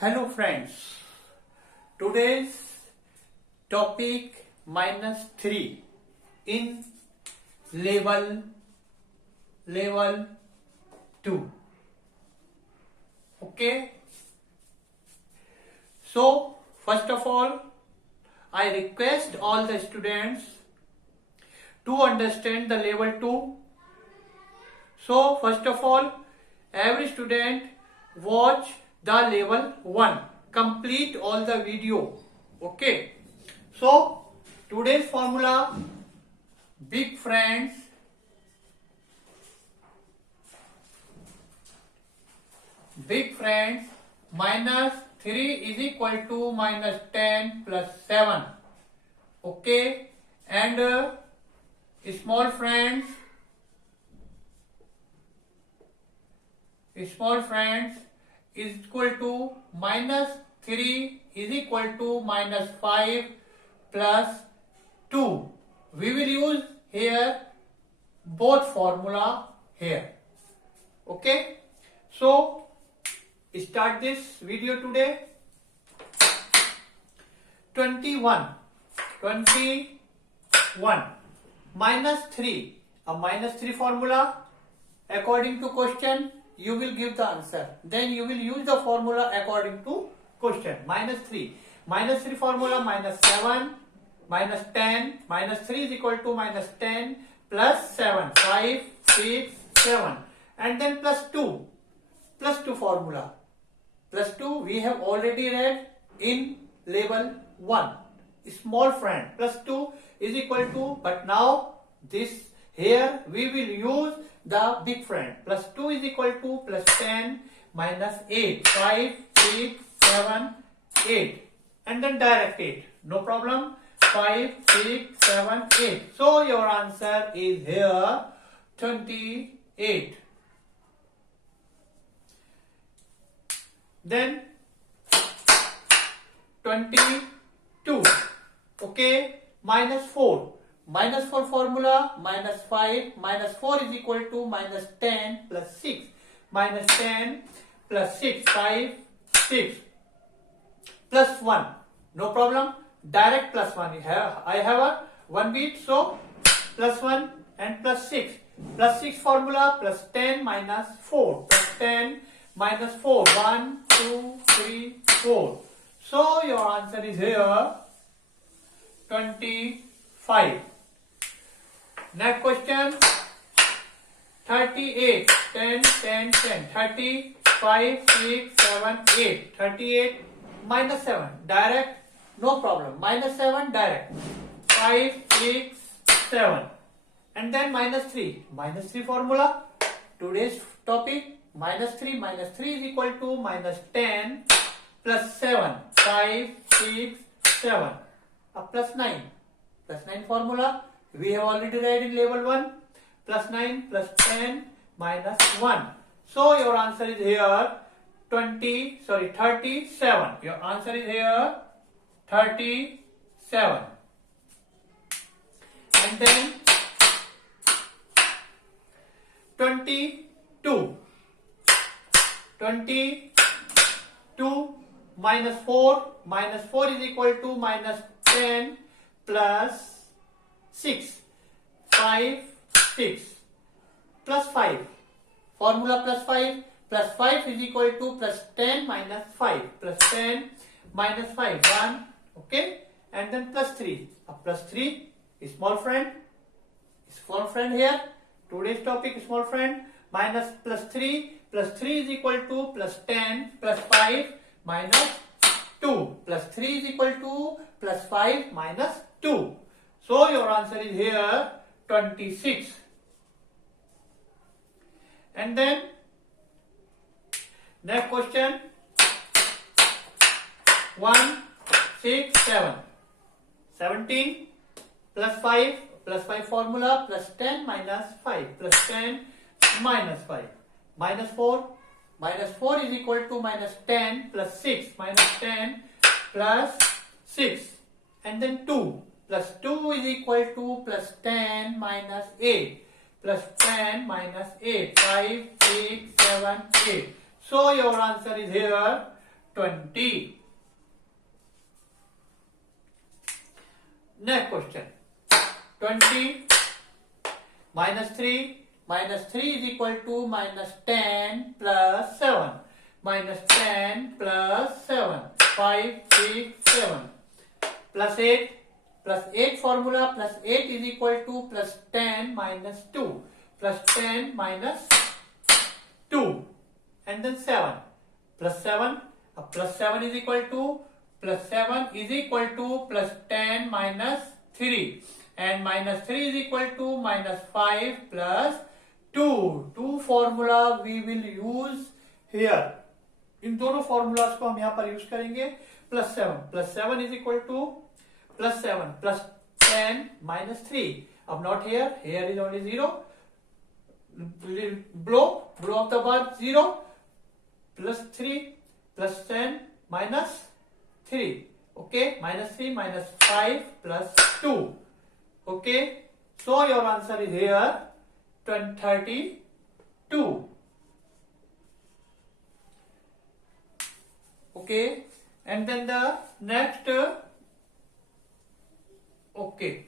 Hello friends, today's topic -3 in level 2. Okay, so first of all I request all the students to understand the level 2. So first of all every student watch the level 1, complete all the video. Okay, so today's formula, big friends, -3 is equal to -10 plus 7. Okay, and small friends is equal to -3 is equal to -5 plus 2. We will use here both formula here. Okay, so start this video today. 21 -3, a -3 formula according to question. You will give the answer. Then you will use the formula according to question. -3 formula, -7, -10, -3 is equal to -10 plus 7, 5, 6, 7, and then plus 2 formula. Plus 2 we have already read in level 1. Small friend, plus 2 is equal to, but now this here we will use the big friend. Plus 2 is equal to plus 10 minus 8. 5, 6, 7, 8. And then direct 8. No problem. 5, 6, 7, 8. So your answer is here 28. Then 22. Okay. -4. -4 formula, -5, -4 is equal to -10 plus 6. -10 plus 6, 5, 6. Plus 1. No problem. Direct plus 1. I have a 1 bit, so plus 1 and plus 6. Plus 6 formula, plus 10 minus 4. Plus 10 minus 4. 1, 2, 3, 4. So your answer is here 25. Next question, 38, 10, 10, 10, 30, 5, 6, 7, 8, 38, -7, direct, no problem, -7, direct, 5, 6, 7, and then -3 formula, today's topic, -3 is equal to -10 plus 7, 5, 6, 7, plus 9 formula, we have already read in level 1. Plus 9 plus 10 minus 1. So your answer is here 37. Your answer is here 37. And then 22. -4 is equal to -10 plus 6, 5, 6, plus 5, formula plus 5 is equal to plus 10 minus 5, plus 10 minus 5, 1, okay, and then plus 3, plus 3 is small friend here, today's topic small friend, minus plus 3 is equal to plus 10 plus 5 minus 2, plus 3 is equal to plus 5 minus 2. So your answer is here 26. And then next question, 1, 6, 7. 17 plus 5 formula, plus 10 minus 5, plus 10 minus 5, -4 is equal to -10 plus 6, -10 plus 6, and then 2. Plus 2 is equal to plus 10 minus 8. Plus 10 minus 8. 5, 6, 7, 8. So your answer is here 20. Next question. 20 minus 3. Minus 3 is equal to minus 10 plus 7. Minus 10 plus 7. 5, 6, 7. Plus 8. Plus 8 formula. Plus 8 is equal to plus 10 minus 2. Plus 10 minus 2. And then 7. Plus 7. Plus 7 is equal to plus 7 is equal to plus 10 minus 3. And minus 3 is equal to minus 5 plus 2. Two formula we will use here. इन दोनों formulas को हम यहाँ पर use करेंगे. Plus 7. Plus 7 is equal to plus 7 plus 10 minus 3. अब not here. Here is only 0. Blow of the bar 0. Plus 3 plus 10 minus 3. Okay. Minus 3 minus 5 plus 2. Okay. So your answer is here 32. Okay. And then the next. Okay.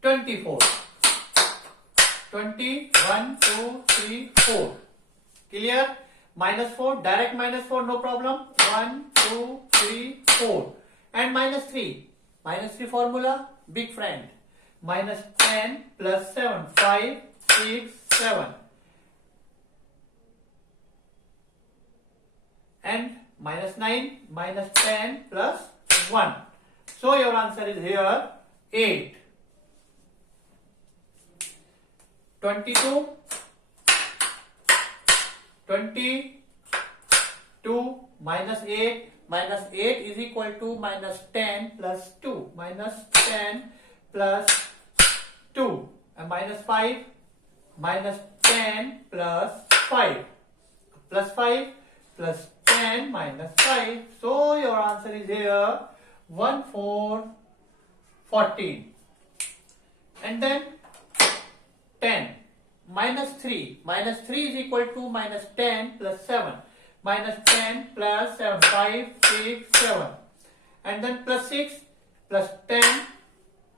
24. 20, 1, 2, 3, 4. Clear? Minus 4, direct minus 4, no problem. 1, 2, 3, 4. And minus 3. Minus 3 formula, big friend. Minus 10 plus 7. 5, 6, 7. And minus 9, minus 10 plus 1. So your answer is here 8. 22. 22 minus 8. Minus 8 is equal to minus 10 plus 2. Minus 10 plus 2. And minus 5. Minus 10 plus 5. Plus 5 plus 10 minus 5. So your answer is here 1, 4, 14. And then 10. Minus 3. Minus 3 is equal to minus 10 plus 7. Minus 10 plus 7. 5, 6, 7. And then plus 6 plus 10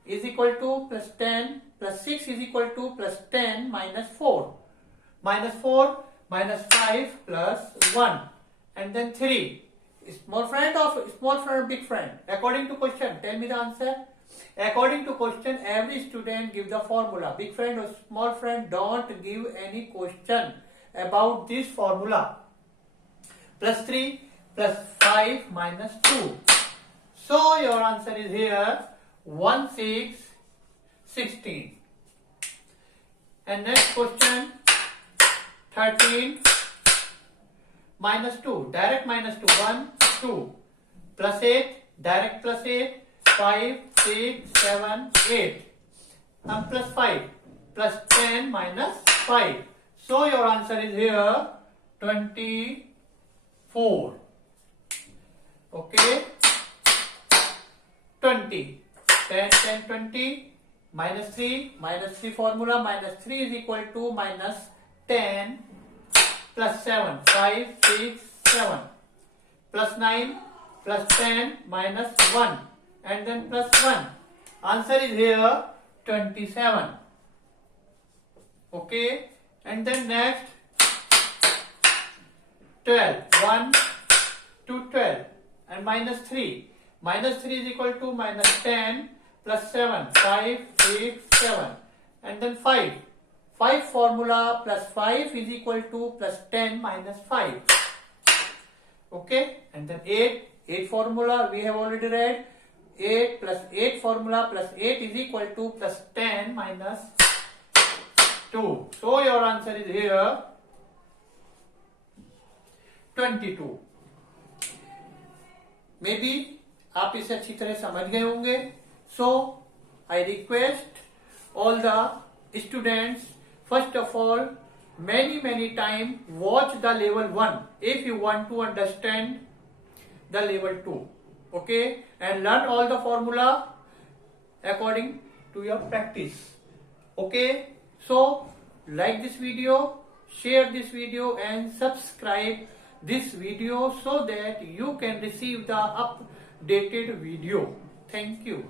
is equal to plus 10 plus 6 is equal to plus 10 minus 4. Minus 4 minus 5 plus 1. And then 3. Small friend or small friend or big friend? According to question, tell me the answer. According to question, every student give the formula. Big friend or small friend don't give any question about this formula. Plus 3 plus 5 minus 2. So your answer is here 1, 6, 16. And next question 13 minus 2. Direct minus 2. 1, 2. Plus 8. Direct plus 8. 5, 6, 7, 8. And plus 5. Plus 10 minus 5. So your answer is here 24. Okay. 20. 10, 10, 20. Minus 3. Minus 3 formula. Minus 3 is equal to minus 10 plus 7. 5, 6, 7. Plus 9 plus 10 minus 1. And then plus 1. Answer is here 27. Okay. And then next 12. 1 to 12. And minus 3. Minus 3 is equal to minus 10 plus 7. 5, 6, 7. And then 5. 5 formula plus 5 is equal to plus 10 minus 5. Okay. And then 8. 8 formula we have already read. 8 plus 8 formula plus 8 is equal to plus 10 minus 2. So your answer is here 22. Maybe आप इसे अच्छी तरह समझ गए होंगे. So I request all the students, first of all, many time watch the level 1 if you want to understand the level 2. Okay, and learn all the formula according to your practice. Okay, so like this video, share this video and subscribe this video so that you can receive the updated video. Thank you.